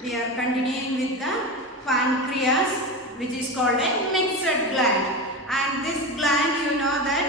We are continuing with the pancreas, which is called a mixed gland. And this gland, you know that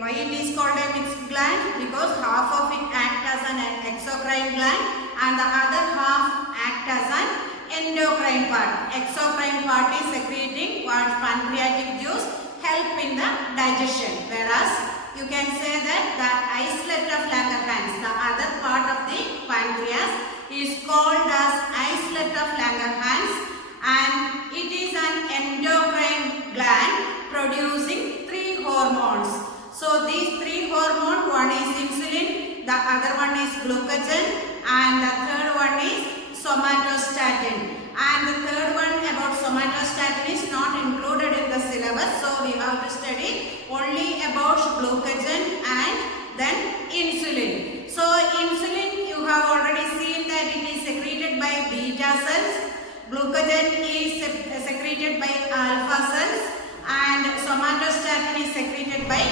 why it is called a mixed gland? Because half of it acts as an exocrine gland and the other half acts as an endocrine part. Exocrine part is secreting what pancreatic juice help in the digestion, whereas you can say that the islet of Langerhans, the other part of the pancreas, is called as islet of Langerhans, and it is an endocrine gland producing three hormones. So these three hormones, one is insulin, the other one is glucagon, and the third one is somatostatin. And the third one about somatostatin is not included in the syllabus, so we have to study only about glucagon and then insulin. So insulin, you have already seen that it is secreted by beta cells, glucagon is secreted by alpha cells, and somatostatin is secreted by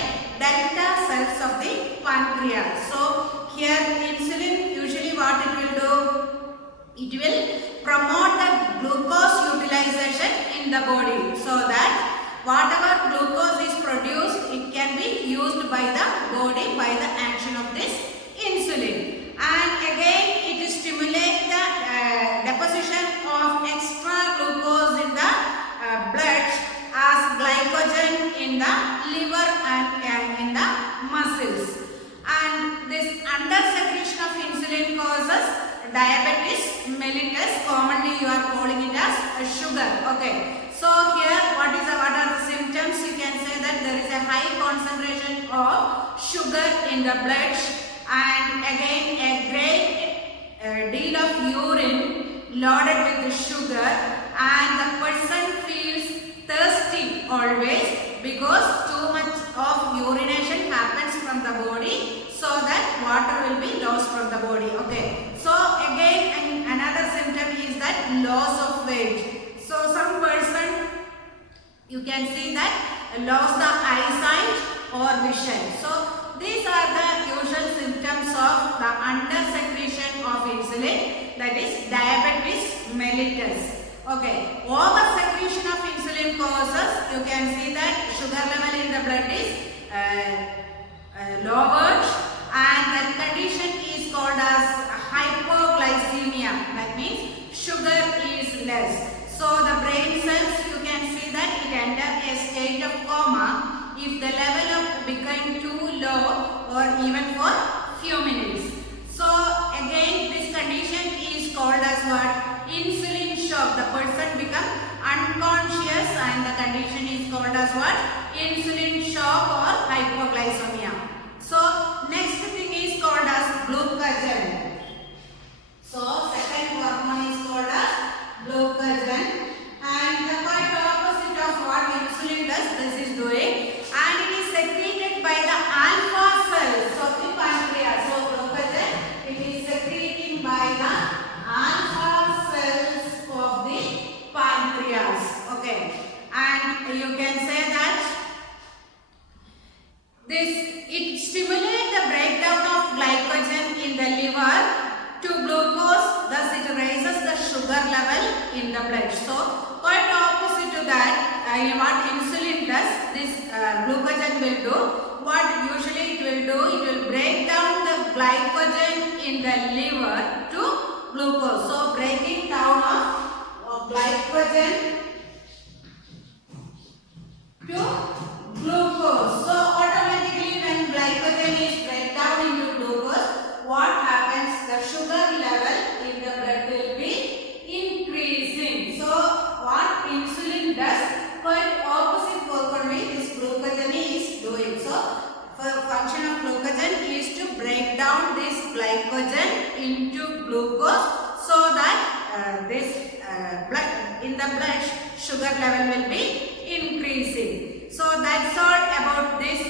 delta cells of the pancreas. So here insulin, usually what it will do? It will promote the glucose utilization in the body, so that whatever glucose is produced, it can be used by the body by the action of this insulin. And again, it stimulates the deposition of extra glucose in the blood as glycogen in the liver and in the muscles. And this undersecretion of insulin causes diabetes mellitus. Commonly you are calling it as sugar. Okay. So here what are the symptoms? You can say that there is a high concentration of sugar in the blood, and again a great deal of urine loaded with sugar, and the person feels thirsty always because too much of urination happens from the body, so that water will be lost from the body. Okay. So again another symptom is that loss of weight. So some person, you can see that lost the eyesight or vision. So these are the usual symptoms of the undersecretion of insulin, that is diabetes mellitus. Okay, oversecretion of insulin causes, you can see that sugar level in the blood is lowered, and that condition is called as hypoglycemia. That means sugar is less. So the brain cells, you can see that it enters a state of coma if the level of become too low or even for few minutes. So again this condition is called as what? Insulin shock. The person becomes unconscious and the condition is called as what? Insulin shock or hypoglycemia. So next thing is called as glucagon. So second hormone is called as glucagon, and the quite opposite of what insulin does, this is doing, and it is secreted by the alpha cells of the pancreas. So glucagon, it is secreted by the alpha cells of the pancreas. Okay, and you can say that it stimulates the breakdown of glycogen in the liver to glucose, thus it raises the sugar level in the blood. So quite opposite to that, what insulin does, this glucagon will do. What usually it will do, it will break down the glycogen in the liver to glucose. So breaking down of glycogen to glucose. So automatically when glycogen is break down into glucose, what happens? The sugar level in the blood will be increasing. So what insulin does, quite opposite work only this glucagon is doing. So function of glucagon is to break down this glycogen into glucose, so that this blood in the blood sugar level will be increasing. So that's all about this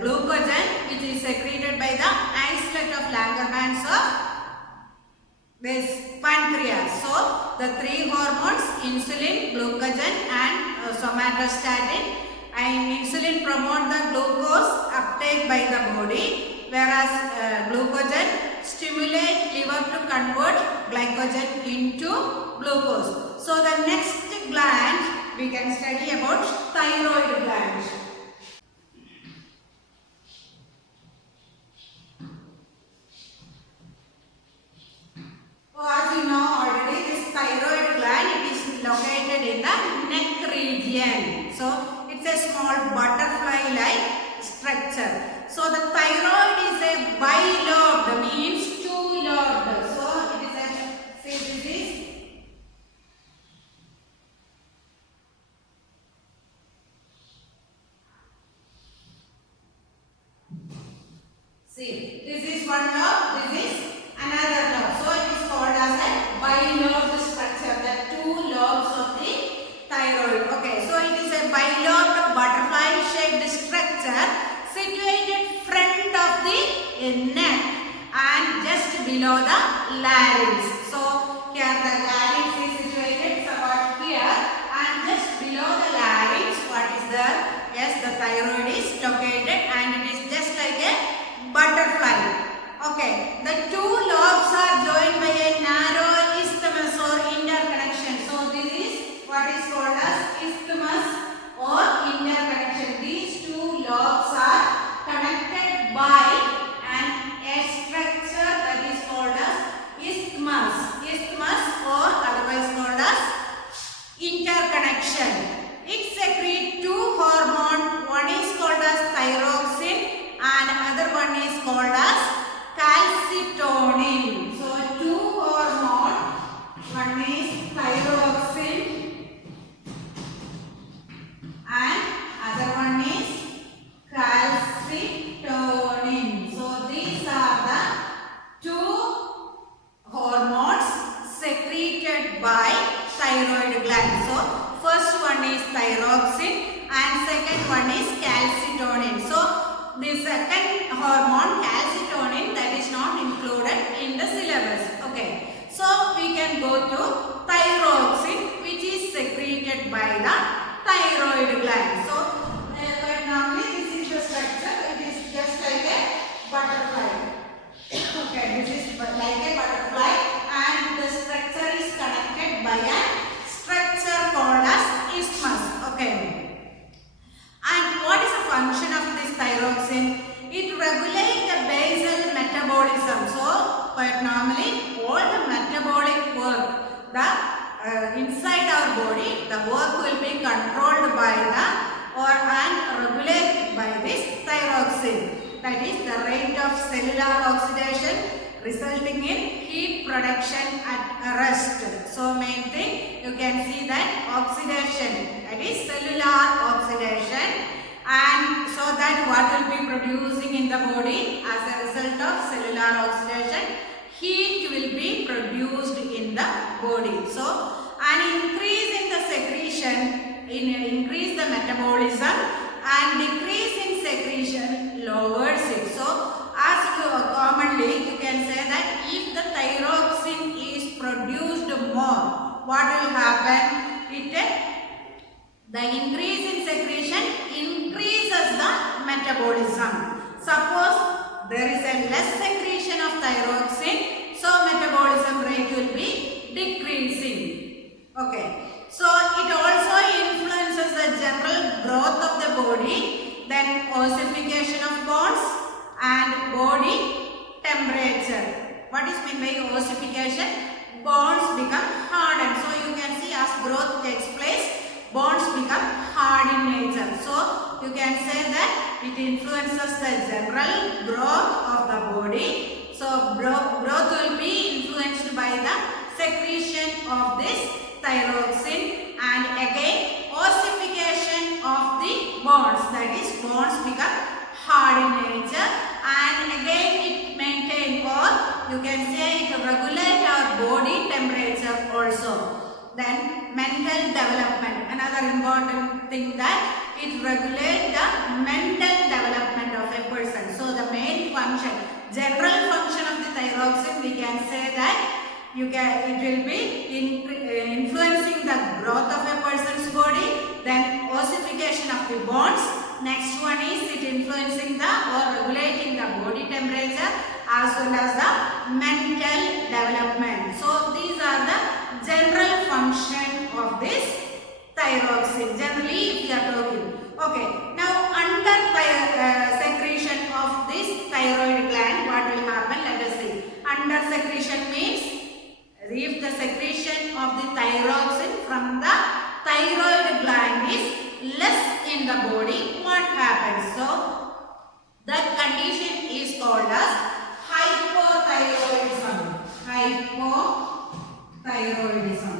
glucagon, which is secreted by the islet of Langerhans of this pancreas. So the three hormones, insulin, glucagon and somatostatin, and insulin promote the glucose uptake by the body, whereas glucagon stimulate liver to convert glycogen into glucose. So the next gland we can study about thyroid gland. So as you know already, this thyroid gland, it is located in the neck region. So it's a small butterfly-like structure. So the thyroid is a bilobed, means two-lobed. So it is a, say this is see, this is one lobe, this is another lobe. So it is called as a bilobed structure, the two lobes of the thyroid. Okay, so it is a bilobed butterfly shaped structure situated front of the neck and just below the larynx. So here the larynx is situated somewhat here and just below the larynx, what is there? Yes, the thyroid is located and it is just like a butterfly. Okay, the two lobes are joined by a narrow isthmus or interconnection. So this is what is called as isthmus or interconnection. These two lobes are connected by a structure that is called as isthmus or otherwise called as interconnection. It secretes two hormones. One is called as thyroxine and another one is called as calcitonin. So two hormones, one is thyroxine and other one is calcitonin. So these are the two hormones secreted by thyroid gland. So first one is thyroxine and second one is calcitonin. So the second hormone calcitonin, that is not included in the syllabus. Okay. So we can go to thyroxine, which is secreted by the thyroid gland. So but normally this is the structure. It is just like a butterfly. Okay, this is like a butterfly and the structure is connected by a structure called as isthmus. Okay. And what is the function of this thyroxine? It regulates the basal metabolism. So, but normally all the metabolic work, the inside our body, the work will be controlled by and regulated by this thyroxine. That is the rate of cellular oxidation resulting in heat production at rest. So main thing you can see that oxidation, that is cellular oxidation, and so that what will be producing in the body as a result of cellular oxidation, heat will be produced in the body. So an increase in the secretion, increase the metabolism and decrease in secretion lowers it. So as commonly you can say that if the thyroxine is produced more, what will happen? The increase in secretion increases the metabolism. Suppose there is a less secretion of thyroxine, so metabolism rate will be decreasing. Okay. So it also influences the general growth of the body, then ossification of bones and body temperature. What is meant by ossification? Bones become hardened. So you can see as growth takes place, bones become hard in nature. So you can say that it influences the general growth of the body. So growth will be influenced by the secretion of this thyroxine and again ossification of the bones. That is bones become hard in nature and again it maintains or you can say it regulates our body temperature also. Then mental development, another important thing that it regulates the mental development of a person. So the main function, general function of the thyroxine, we can say that it will be influencing the growth of a person's body, then ossification of the bones. Next one is it influencing the or regulating the body temperature as well as the mental development. So these are the general function of this thyroxine. Generally, if we are talking. Okay. Now, under secretion of this thyroid gland, what will happen? Let us see. Under secretion means if the secretion of the thyroxine from the thyroid gland is less in the body, what happens? So, that condition is called as hypothyroidism. Hypothyroidism.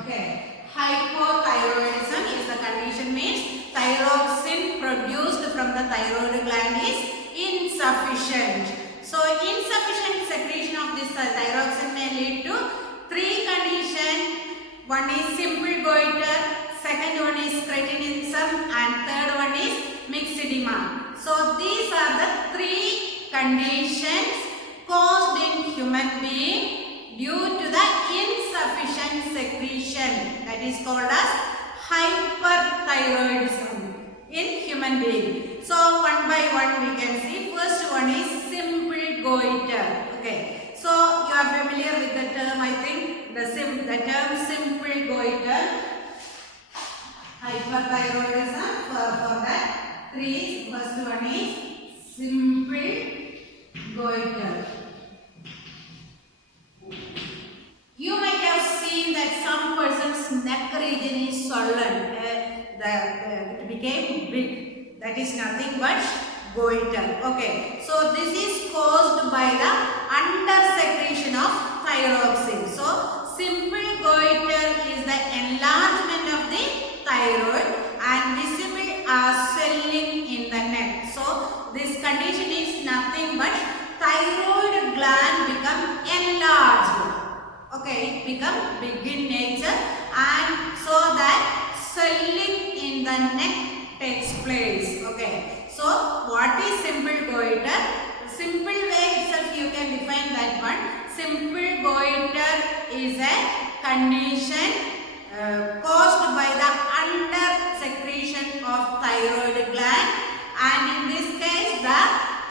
Okay. Hypothyroidism is the condition means thyroxine produced from the thyroid gland is insufficient. So, insufficient secretion of this thyroxine may lead to three conditions. One is simple goiter, second one is cretinism, and third one is myxedema. So, these are the three conditions caused in human being due to the insufficient secretion, that is called as hyperthyroidism in human being. So, one by one we can see. First one is simple goiter. Okay. So, you are familiar with the term, I think, the term simple goiter. Hyperthyroidism, for that, first one is simple goiter. You might have seen that some person's neck region is swollen, it became big. That is nothing but goiter. Okay, so this is caused by the under secretion of thyroxine. So, simple goiter is the enlargement of the thyroid and visible as swelling in the neck. So, this condition is nothing but thyroid gland become enlarged. Okay, it become big in nature, and so that swelling in the neck takes place. Okay, so what is simple goiter? Simple way itself you can define that one. Simple goiter is a condition caused by the under secretion of thyroid gland, and in this case the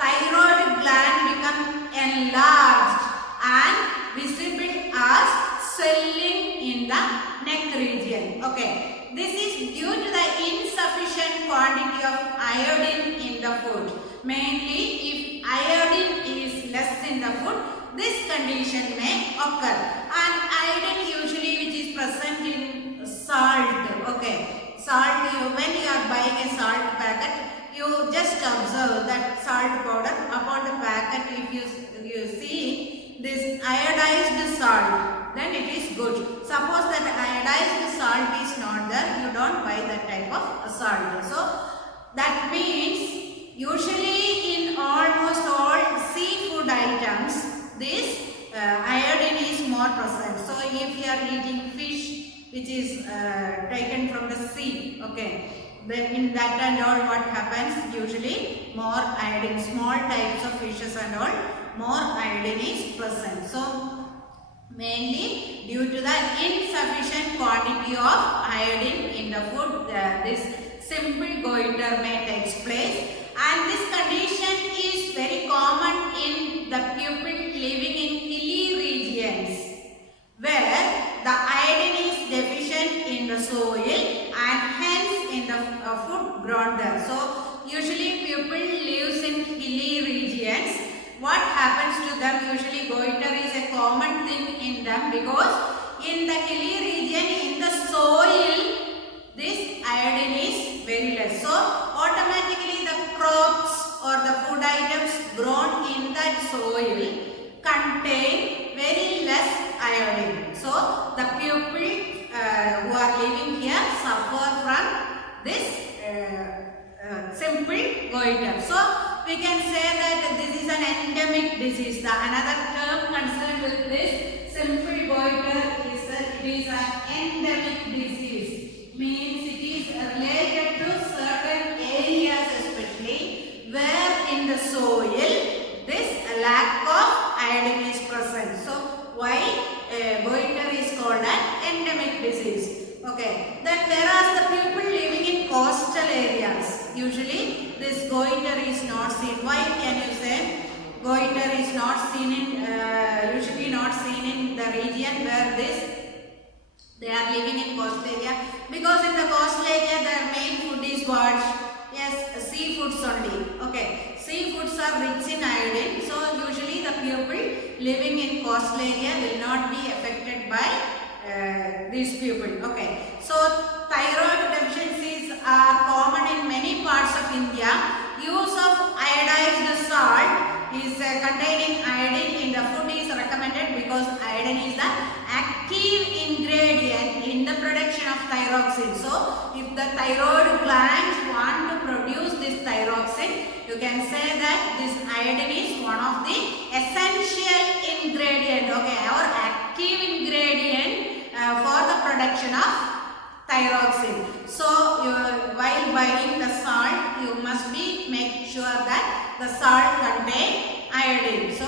thyroid gland become enlarged and visible as swelling in the neck region. Okay, this is due to the insufficient quantity of iodine in the food. Mainly, if iodine is less in the food, this condition may occur. And iodine usually which is present in salt. Okay, salt, when you are buying a salt packet, you just observe that salt powder upon the packet. If you see this iodized salt, then it is good. Suppose that iodized salt is not there, you don't buy that type of salt. So that means usually in almost all seafood items, this iodine is more present. So if you are eating fish which is taken from the sea, okay, then in that and all what happens, usually more iodine, small types of fishes and all, more iodine is present. So mainly due to the insufficient quantity of iodine in the food, this simple goiter may take place, and this condition is very common in the people living in hilly regions where the iodine is deficient in the soil and hence in the food grown there. So usually people lives in hilly regions. What happens to them? Usually goiter is a common thing in them because in the hilly region, in the soil, this iodine is very less. So automatically the crops or the food items grown in that soil contain very less iodine. So the people who are living here suffer from this simple goiter. So we can say that this is an endemic disease. The another term concerned with this simple goiter is that it is an endemic disease. Means it is related to certain areas, especially where in the soil this lack of iodine is present. So why goiter is called an endemic disease. Okay. Then whereas the people living in coastal areas, Usually this goiter is not seen. Why can you say goiter is not seen in, usually not seen in the region where they are living in coastal area? Because in the coastal area their main food is what? Yes, seafoods only. Okay, seafoods are rich in iodine. So usually the people living in coastal area will not be affected by these people. Okay, so thyroid deficiencies are common in many parts of India. Use of iodized salt is containing iodine in the food is recommended because iodine is the active ingredient in the production of thyroxine. So if the thyroid glands want to produce this thyroxine, you can say that this iodine is one of the essential ingredient, okay, or active ingredient for the production of thyroxine. So while buying the salt, you must make sure that the salt contain iodine. So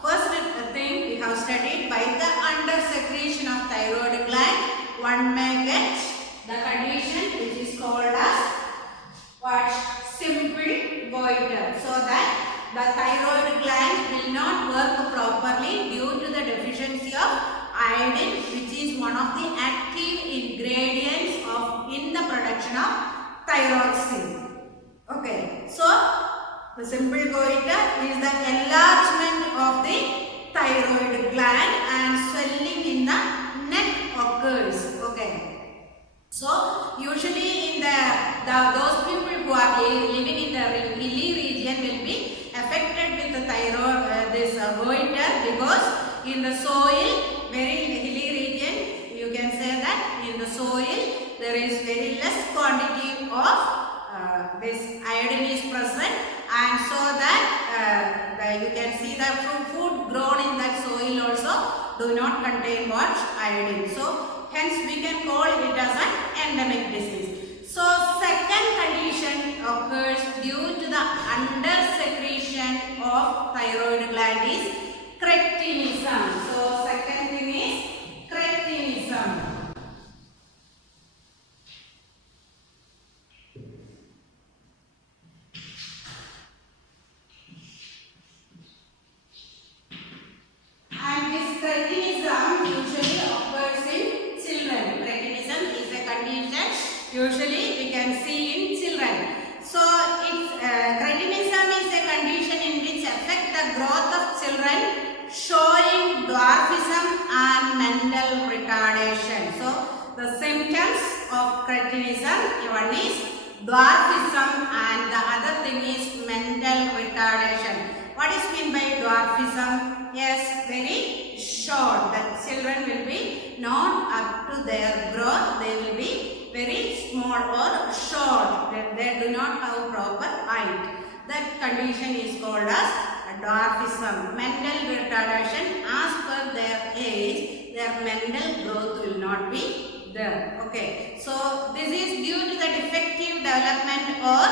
first thing we have studied, by the under secretion of thyroid gland one may get the condition which is called as what? Simple goiter. So that the thyroid gland will not work properly due to the deficiency of iodine, which is one of the active ingredients in the production of thyroxine. Okay, so the simple goiter is the enlargement of the thyroid gland and swelling in the neck occurs. Okay, so usually in those people who are living in the hilly region will be affected with the thyroid goiter, because in the soil, very hilly region, you can say that in the soil there is very less quantity of this iodine is present, and so that you can see that food grown in that soil also do not contain what? Iodine. So hence we can call it as an endemic disease. So second condition occurs due to the under secretion of thyroid gland is cretinism. So second thing is cretinism. And this cretinism usually occurs in children. Cretinism is a condition usually we can see in children. So cretinism is a condition in which affect the growth of children, showing dwarfism and mental retardation. So the symptoms of cretinism, one is dwarfism and the other thing is mental retardation. What is meant by dwarfism? Yes, very short. The children will be not up to their growth. They will be very small or short. They do not have proper height. That condition is called as dwarfism. Mental retardation, as per their age, their mental growth will not be there. Okay. So this is due to the defective development or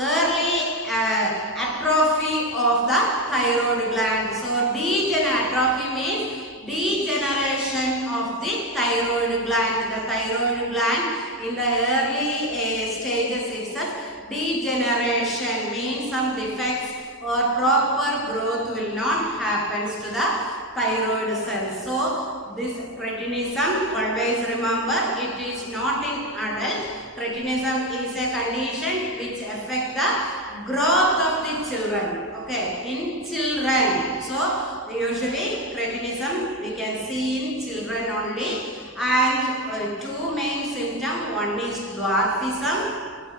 early atrophy of the thyroid gland. So atrophy means degeneration of the thyroid gland. The thyroid gland in the early stages itself, degeneration means some defects or proper growth will not happen to the thyroid cells. So this cretinism, always remember, it is not in adult. Cretinism is a condition which affects the growth of the children. Okay, in children. So usually cretinism we can see in children only, and two main symptoms. One is dwarfism,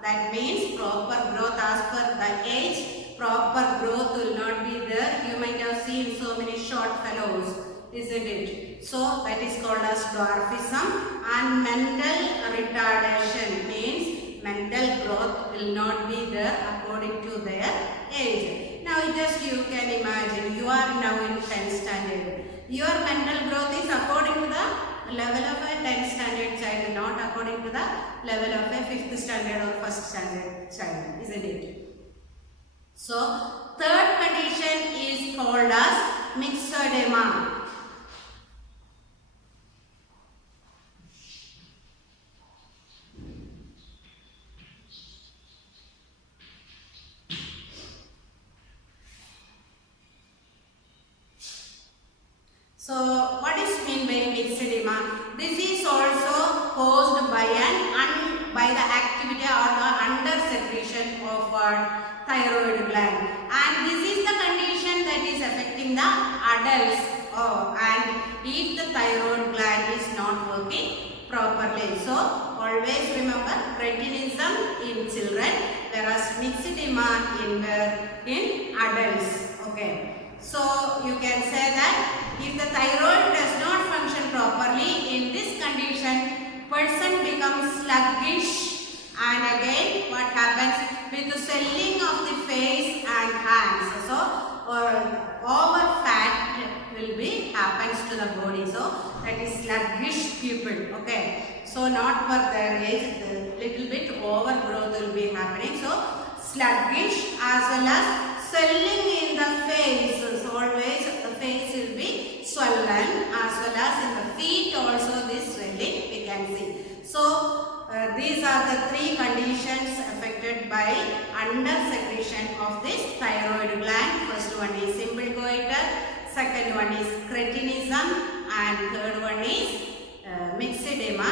that means proper growth as per the age. Proper growth will not be there. You might have seen so many short fellows, isn't it? So that is called as dwarfism. And mental retardation means mental growth will not be there according to their age. Now just you can imagine, you are now in 10th standard. Your mental growth is according to the level of a 10th standard child, not according to the level of a 5th standard or 1st standard child, isn't it? So third condition is called as myxedema. edema. This is also caused by by the activity or the under secretion of our thyroid gland, and this is the condition that is affecting the adults. And if the thyroid gland is not working properly, so always remember cretinism in children, whereas myxedema in adults. Okay, so you can say that if the thyroid does not function properly, in this condition person becomes sluggish, and again what happens with the swelling of the face and hands. So over fat will be happens to the body, so that is sluggish people. Okay, so not for their age, the little bit overgrowth will be happening, so sluggish as well as swelling in the face. So always the face will be swollen, as well as in the feet also this swelling we can see. So these are the three conditions affected by under secretion of this thyroid gland. First one is simple goiter, second one is cretinism, and third one is myxedema.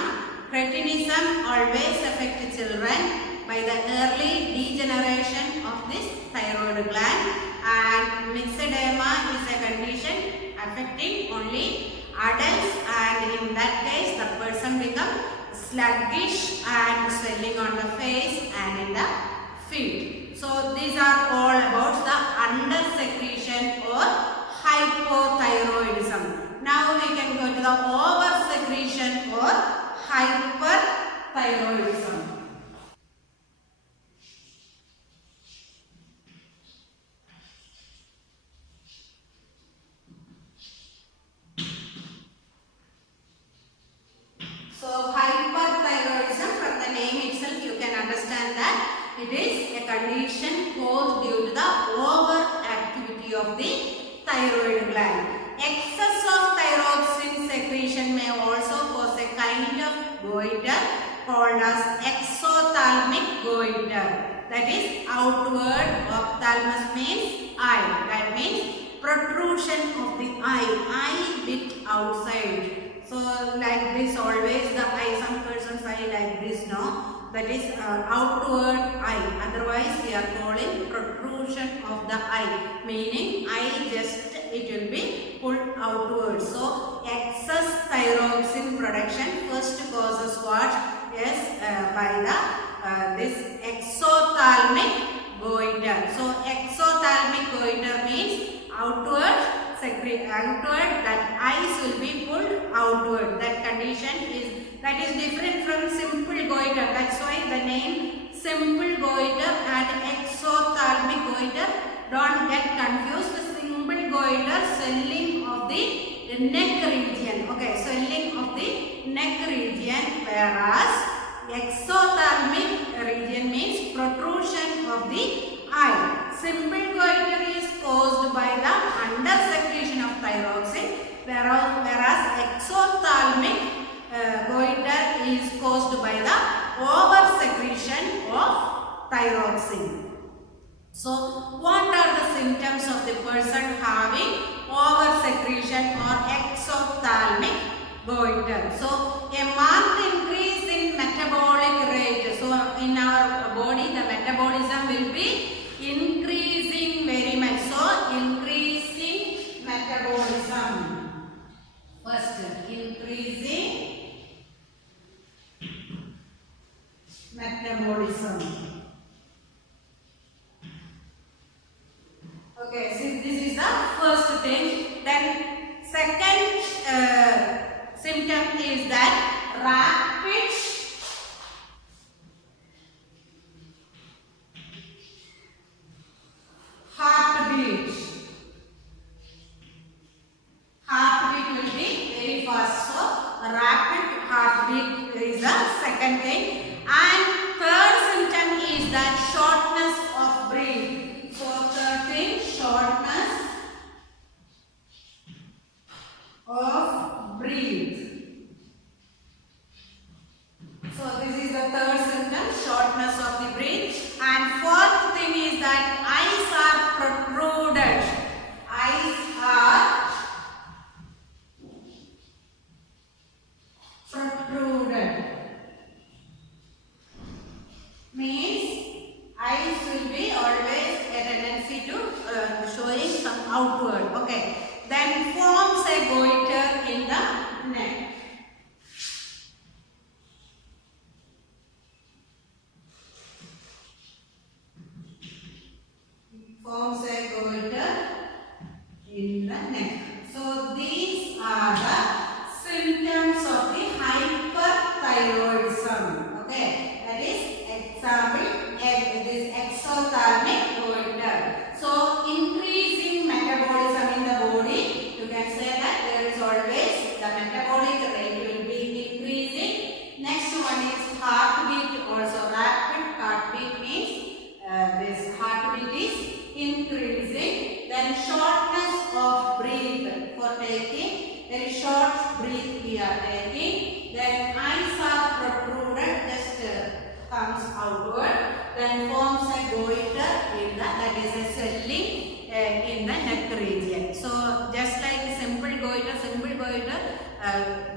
Cretinism always affects children by the early degeneration of this thyroid gland, and myxedema is a condition affecting only adults, and in that case the person becomes sluggish and swelling on the face and in the feet. So these are all about the under secretion or hypothyroidism. Now we can go to the over secretion or hyperthyroidism. So hyperthyroidism, from the name itself you can understand that it is a condition caused due to the overactivity of the thyroid gland. Excess of thyroxine secretion may also cause a kind of goiter called as exophthalmic goiter. That is outward, ophthalmos means eye. That means protrusion of the eye bit outside. So like this always the eye, some person's eye like this, no? That is outward eye. Otherwise we are calling protrusion of the eye, meaning eye just it will be pulled outward. So excess thyroxine production first causes what? Yes, by the this exophthalmic goiter. So exophthalmic goiter means outward that eyes will be pulled outward. That condition is different from simple goiter. That's why the name simple goiter and exophthalmic goiter. Don't get confused. Simple goiter, swelling of the neck region. Okay, swelling of the neck region, whereas exophthalmic region means protrusion of the eye. Simple goiter is caused by the under secretion of thyroxine, whereas exophthalmic goiter is caused by the over secretion of thyroxine. So what are the symptoms of the person having over secretion or exophthalmic goiter? So a marked increase in metabolic rate. So in our body the metabolism will be increasing very much. So increasing metabolism. First, increasing metabolism. Okay, so this is the first thing. Then second symptom is that rapid heartbeat. Heartbeat will be very fast. So rapid heartbeat is the second thing. And third symptom is that shortness of breath. So third thing, shortness of breath. So this is the third symptom, shortness of the breath. And fourth thing is that eyes are protruded. Eyes are then forms a goiter in the neck. Forms a goiter in the neck. So these are the symptoms of the hyperthyroidism. Okay, that is example this exothalamic goiter. So increasing metabolism in the body. You can say that there is always the metabolic rate will be increasing. Next one is heartbeat. Also rapid heartbeat means this heartbeat is increasing. Then shortness of breath for taking. Very short breath we are taking. Then eyes are protruded, just comes outward. Then forms a goiter in the, that is a swelling in the neck region. So just like a simple goiter,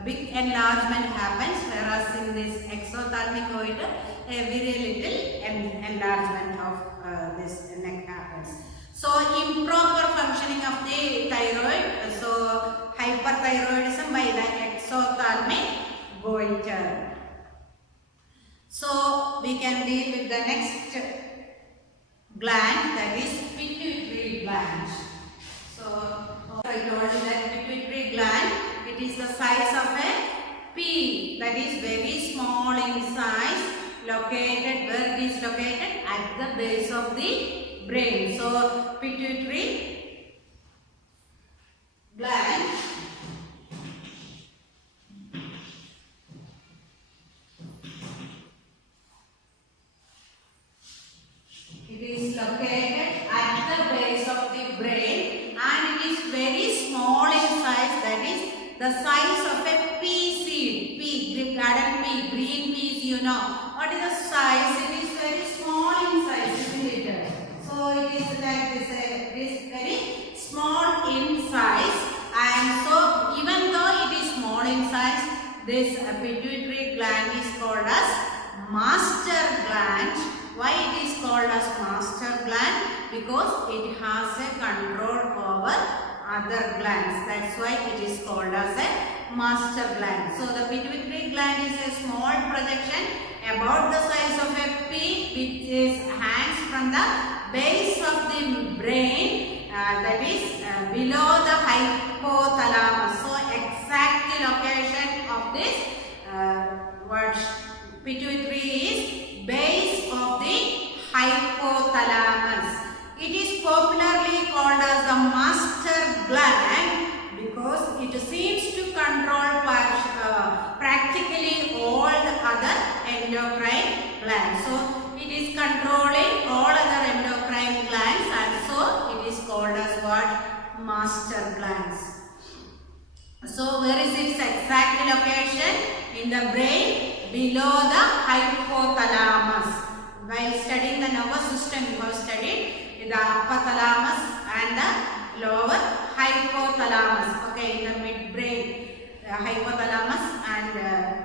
big enlargement happens, whereas in this exothalamic goiter, a very little enlargement of this neck happens. So improper functioning of the thyroid, so hyperthyroidism by the exothalamic goiter. So we can deal with the next gland, that is pituitary gland. So I told you that pituitary gland, it is the size of a pea, that is very small in size, located, where it is located? At the base of the brain. So pituitary gland is located at the base of the brain, and it is very small in size, that is the size of a pea seed. Pea, garden pea, green peas, you know. What is the size? It is very small in size, isn't it? So it is like this, it is very small in size, and so even though it is small in size, this pituitary gland is called as master gland. Why it is called as master gland? Because it has a control over other glands. That's why it is called as a master gland. So the pituitary gland is a small projection about the size of a pea, which is hangs from the base of the brain, that is below the hypothalamus. So exact location of this what pituitary is base of the hypothalamus. It is popularly called as the master gland because it seems to control practically all the other endocrine glands. So it is controlling all other endocrine glands, and so it is called as what? Master glands. So where is its exact location? In the brain, below the hypothalamus. While studying the nervous system, you have studied the upper thalamus and the lower hypothalamus. Okay, in the midbrain, hypothalamus and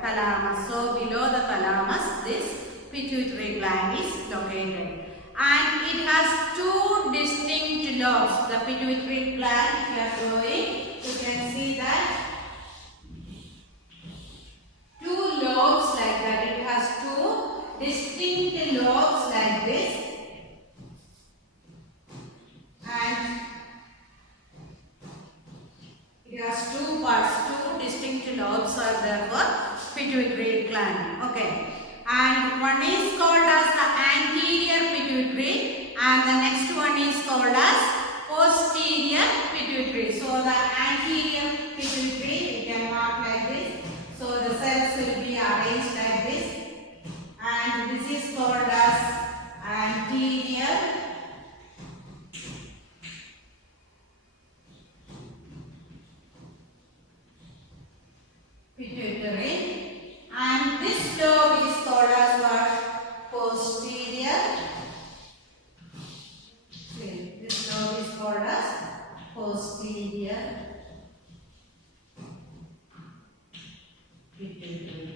thalamus. So below the thalamus, this pituitary gland is located. And it has two distinct lobes. The pituitary gland, if you are drawing, you can see that two lobes like that. It has two distinct lobes like this, and it has two parts. Two distinct lobes are there for pituitary gland. Okay, and one is called as the anterior pituitary, and the next one is called as posterior pituitary. So the anterior pituitary, you can mark like this. So the cells will be arranged like this, and this is called as anterior pituitary, and this lobe is called as what? Posterior. Okay, this lobe is called as posterior pituitary.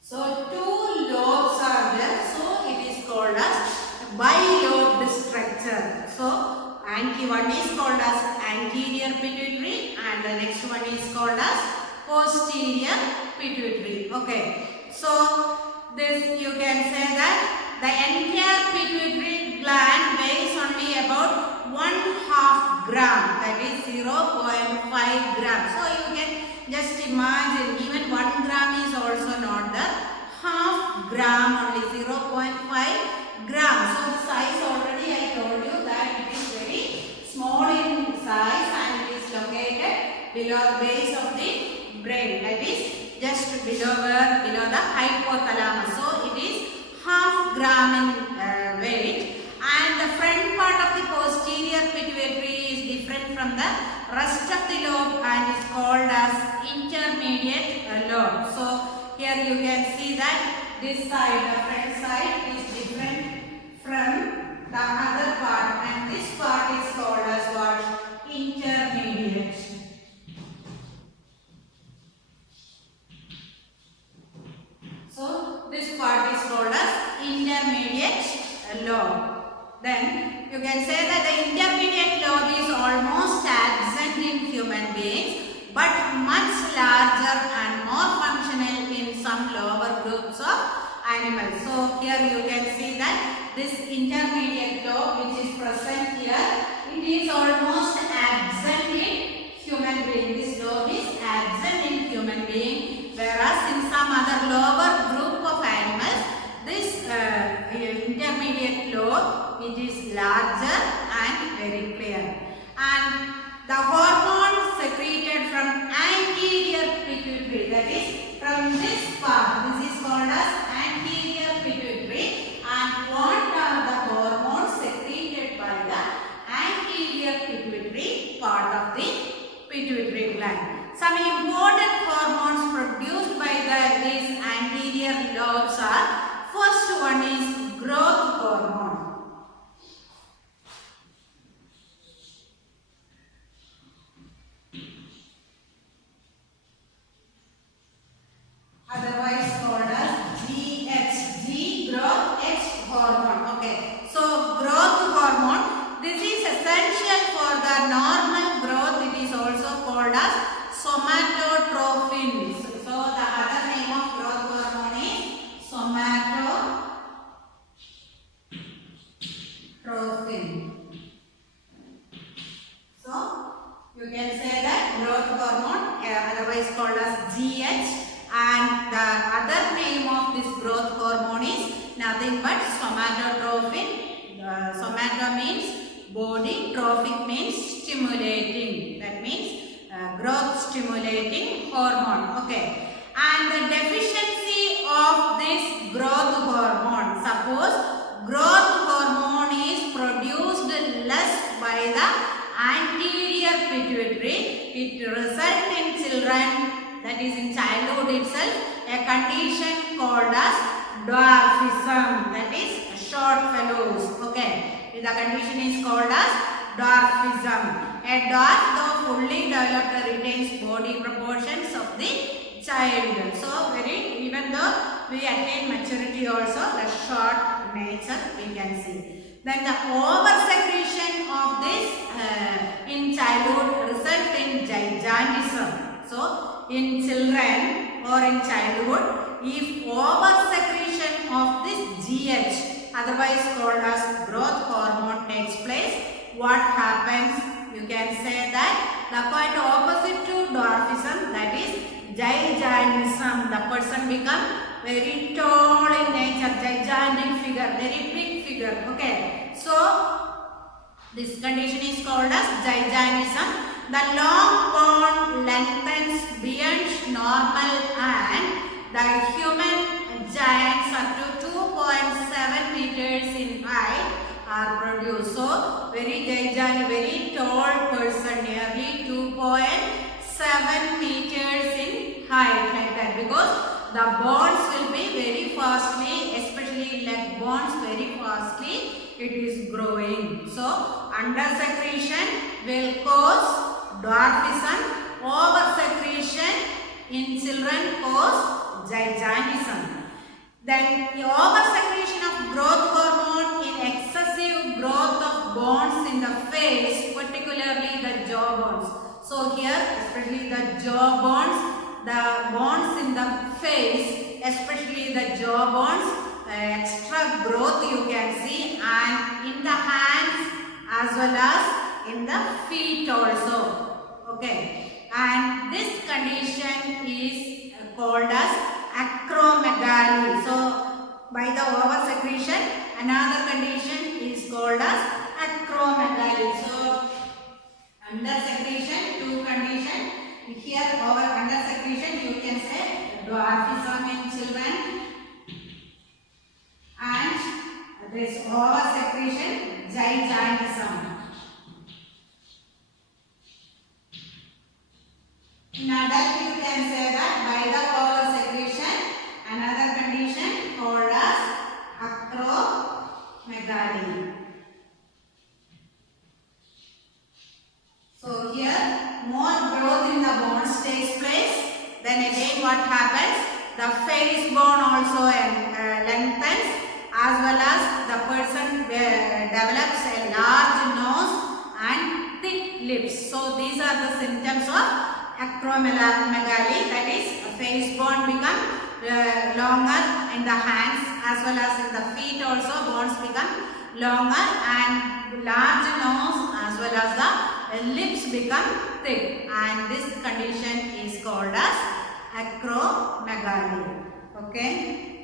So two lobes are there, so it is one is called as anterior pituitary and the next one is called as posterior pituitary. Okay, so this you can say that the entire pituitary gland weighs only about 1/2 gram, that is 0.5 gram. So you can just imagine, even 1 gram is also not the half gram, only 0.5 gram. So the size already I told you that it is very small in size and it is located below the base of the brain, that is just below the hypothalamus. So it is half gram in weight, and the front part of the posterior pituitary is different from the rest of the lobe and is called as intermediate lobe. So here you can see that this side, the front side, is different from the other part, and this part is called as what? Intermediate. So this part is called as intermediate lobe. Then you can say that the intermediate lobe is almost absent in human beings, but much larger and more functional in some lower groups of animals. So here you can see that this intermediate lobe which is present here, it is almost absent in human being. This lobe is absent in human being, whereas in some other lower group of animals, this intermediate lobe, it is larger and very clear. And the hormone secreted from anterior pituitary, that is from this part, this is called as anterior pituitary, and what are the hormones secreted by the anterior pituitary part of the pituitary gland? Some important hormones produced by these anterior lobes are, first one is growth hormone. Otherwise called as GH, growth H hormone. Okay, so growth hormone, this is essential for the normal growth. It is also called as somatotrophin. So the other name of growth hormone is somatotrophin. So you can say that growth hormone, otherwise called as GH. And the other name of this growth hormone is nothing but somatotrophin. Somato means body, trophic means stimulating. That means growth stimulating hormone. Okay. And the deficiency of this growth hormone. Suppose growth hormone is produced less by the anterior pituitary. It results in children, that is in childhood itself, a condition called as dwarfism, that is short fellows. Okay, the condition is called as dwarfism. A dwarf, though fully developed, retains body proportions of the child. So even though we attain maturity also, the short nature we can see. Then the oversecretion of this in childhood result in gigantism. So in children or in childhood, if oversecretion of this GH, otherwise called as growth hormone, takes place, what happens? You can say that the quite opposite to dwarfism, that is gigantism. The person become very tall in nature, gigantic figure, very big figure. Okay, so this condition is called as gigantism. The long bone lengthens beyond normal and the human giants up to 2.7 meters in height are produced. So very gigantic, very tall person, nearly 2.7 meters in height, like that, because the bones will be very fastly, especially leg bones, very fastly it is growing. So under secretion will cause dwarfism, over secretion in children cause gigantism. Then the over secretion of growth hormone in excessive growth of bones in the face, particularly the jaw bones. So here, especially the jaw bones, the bones in the face, especially the jaw bones, extra growth you can see, and in the hands as well as in the feet also. Okay, and this condition is called as acromegaly. So by the oversecretion, another condition is called as acromegaly. So under secretion, two conditions. Here over under secretion you can say dwarfism in children, and this over secretion gigantism. In adult you can say that by the over secretion, another condition called as acromegaly. So here more growth in the bones takes place. Then again what happens? The face bone also lengthens, as well as the person develops a large nose and thick lips. So these are the symptoms of acromegaly, that is face bone become longer in the hands as well as in the feet also bones become longer, and large nose as well as the lips become thick, and this condition is called as acromegaly. Okay.